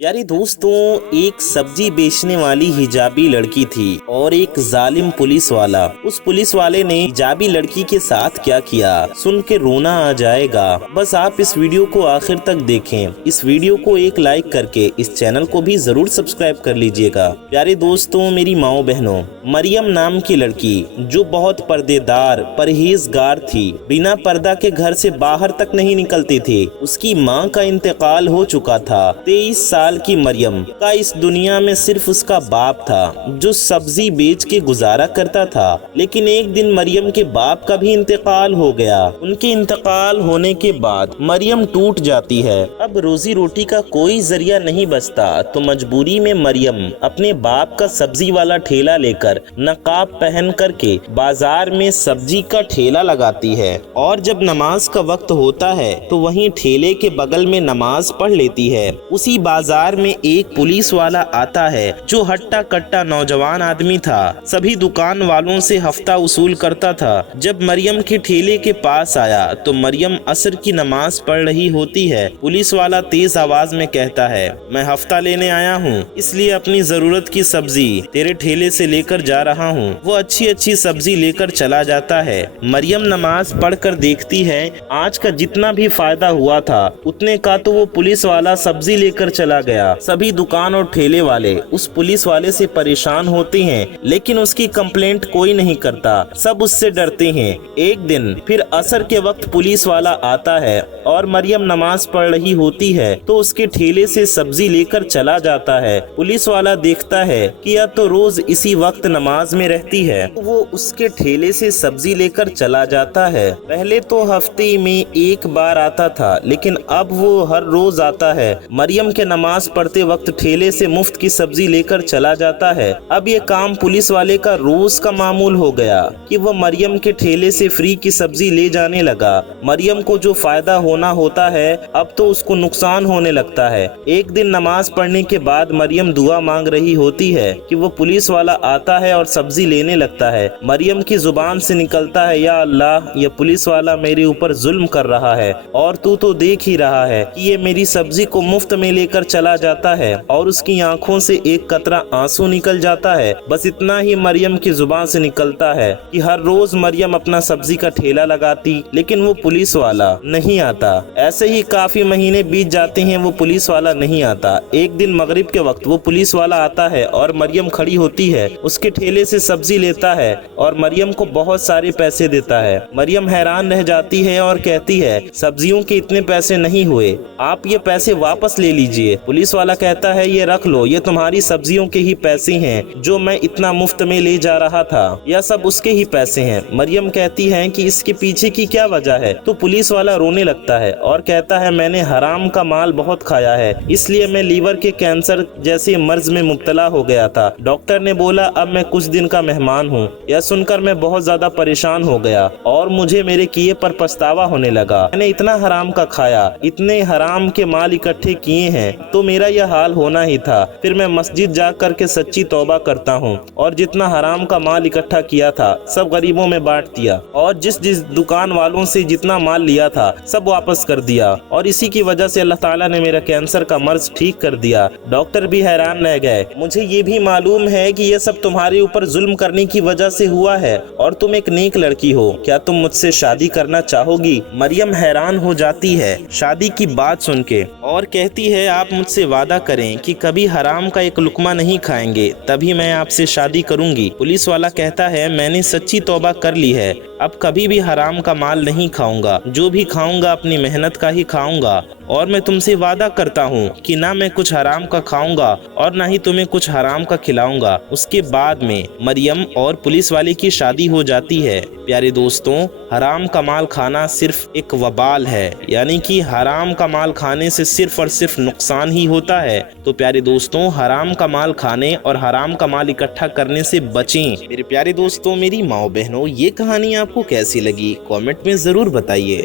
यारी दोस्तों, एक सब्जी बेचने वाली हिजाबी लड़की थी और एक जालिम पुलिस वाला। उस पुलिस वाले ने हिजाबी लड़की के साथ क्या किया, सुन के रोना आ जाएगा। बस आप इस वीडियो को आखिर तक देखें। इस वीडियो को एक लाइक करके इस चैनल को भी जरूर सब्सक्राइब कर लीजिएगा। प्यारे दोस्तों, मेरी माओ बहनों, मरियम नाम की लड़की जो बहुत पर्देदार परहेजगार थी, बिना पर्दा के घर से बाहर तक नहीं निकलती थी। उसकी माँ का इंतकाल हो चुका था। 23 साल की मरियम का इस दुनिया में सिर्फ उसका बाप था जो सब्जी बेच के गुजारा करता था। लेकिन एक दिन मरियम के बाप का भी इंतकाल हो गया। उनके इंतकाल होने के बाद मरियम टूट जाती है। अब रोजी रोटी का कोई जरिया नहीं बचता, तो मजबूरी में मरियम अपने बाप का सब्जी वाला ठेला लेकर नकाब पहन करके बाजार में सब्जी का ठेला लगाती है। और जब नमाज का वक्त होता है तो वहीं ठेले के बगल में नमाज पढ़ लेती है। उसी बाजार में एक पुलिस वाला आता है जो हट्टा कट्टा नौजवान आदमी था। सभी दुकान वालों से हफ्ता वसूल करता था। जब मरियम के ठेले के पास आया तो मरियम असर की नमाज पढ़ रही होती है। पुलिस वाला तेज आवाज में कहता है, मैं हफ्ता लेने आया हूँ, इसलिए अपनी जरूरत की सब्जी तेरे ठेले से लेकर जा रहा हूँ। वो अच्छी अच्छी सब्जी लेकर चला जाता है। मरियम नमाज पढ़कर देखती है आज का जितना भी फायदा हुआ था उतने का तो वो पुलिस वाला सब्जी लेकर चला गया। सभी दुकान और ठेले वाले उस पुलिस वाले से परेशान होते हैं, लेकिन उसकी कंप्लेंट कोई नहीं करता। सब उससे डरते हैं। एक दिन फिर असर के वक्त पुलिस वाला आता है और मरियम नमाज पढ़ रही होती है तो उसके ठेले से सब्जी लेकर चला जाता है। पुलिस वाला देखता है कि यह तो रोज इसी वक्त नमाज में रहती है, वो उसके ठेले से सब्जी लेकर चला जाता है। पहले तो हफ्ते में एक बार आता था, लेकिन अब वो हर रोज आता है। मरियम के नमाज पढ़ते वक्त ठेले से मुफ्त की सब्जी लेकर चला जाता है। अब ये काम पुलिस वाले का रोज का मामूल हो गया कि वह मरियम के ठेले से फ्री की सब्जी ले जाने लगा। मरियम को जो फायदा होना होता है अब तो उसको नुकसान होने लगता है। एक दिन नमाज पढ़ने के बाद मरियम दुआ मांग रही होती है कि वो पुलिस वाला आता है और सब्जी लेने लगता है। मरियम की जुबान से निकलता है, या अल्लाह, ये पुलिस वाला मेरे ऊपर जुल्म कर रहा है और तू तो देख ही रहा है कि ये मेरी सब्जी को मुफ्त में लेकर चला जाता है। और उसकी आंखों से एक कतरा आंसू निकल जाता है। बस इतना ही मरियम की जुबान से निकलता है कि हर रोज मरियम अपना सब्जी का ठेला लगाती, लेकिन वो पुलिस वाला नहीं आता। ऐसे ही काफी महीने बीत जाते हैं, वो पुलिस वाला नहीं आता। एक दिन मगरिब के वक्त वो पुलिस वाला आता है और मरियम खड़ी होती है। उसके ठेले से सब्जी लेता है और मरियम को बहुत सारे पैसे देता है। मरियम हैरान रह जाती है और कहती है, सब्जियों के इतने पैसे नहीं हुए, आप ये पैसे वापस ले लीजिए। पुलिस वाला कहता है, ये रख लो, ये तुम्हारी सब्जियों के ही पैसे हैं जो मैं इतना मुफ्त में ले जा रहा था। यह सब उसके ही पैसे हैं। मरियम कहती है कि इसके पीछे की क्या वजह है। तो पुलिस वाला रोने लगता है और कहता है, मैंने हराम का माल बहुत खाया है, इसलिए मैं लीवर के कैंसर जैसे मर्ज में मुब्तला हो गया था। डॉक्टर ने बोला अब मैं कुछ दिन का मेहमान हूँ। यह सुनकर मैं बहुत ज्यादा परेशान हो गया और मुझे मेरे किए पर पछतावा होने लगा। मैंने इतना हराम का खाया, इतने हराम के माल इकट्ठे किए हैं तो मेरा यह हाल होना ही था। फिर मैं मस्जिद जा कर के सच्ची तौबा करता हूँ और जितना हराम का माल इकट्ठा किया था सब गरीबों में बांट दिया और जिस जिस दुकान वालों से जितना माल लिया था सब वापस कर दिया। और इसी की वजह से अल्लाह ताला ने मेरा कैंसर का मर्ज ठीक कर दिया। डॉक्टर भी हैरान रह गए। मुझे ये भी मालूम है कि ये सब तुम्हारे ऊपर जुल्म करने की वजह से हुआ है और तुम एक नेक लड़की हो। क्या तुम मुझसे शादी करना चाहोगी? मरियम हैरान हो जाती है शादी की बात सुन के और कहती है, आप मुझसे वादा करें कि कभी हराम का एक लुकमा नहीं खाएंगे, तभी मैं आपसे शादी करूंगी। पुलिस वाला कहता है, मैंने सच्ची तौबा कर ली है, अब कभी भी हराम का माल नहीं खाऊंगा। जो भी खाऊंगा अपनी मेहनत का ही खाऊंगा और मैं तुमसे वादा करता हूँ कि ना मैं कुछ हराम का खाऊंगा और ना ही तुम्हें कुछ हराम का खिलाऊंगा। उसके बाद में मरियम और पुलिस वाले की शादी हो जाती है। प्यारे दोस्तों, हराम का माल खाना सिर्फ एक वबाल है, यानी कि हराम का माल खाने से सिर्फ और सिर्फ नुकसान ही होता है। तो प्यारे दोस्तों, हराम का माल खाने और हराम का माल इकट्ठा करने से बचें। मेरे प्यारे दोस्तों, मेरी माओ बहनों, ये कहानी आपको कैसी लगी कमेंट में जरूर बताइए।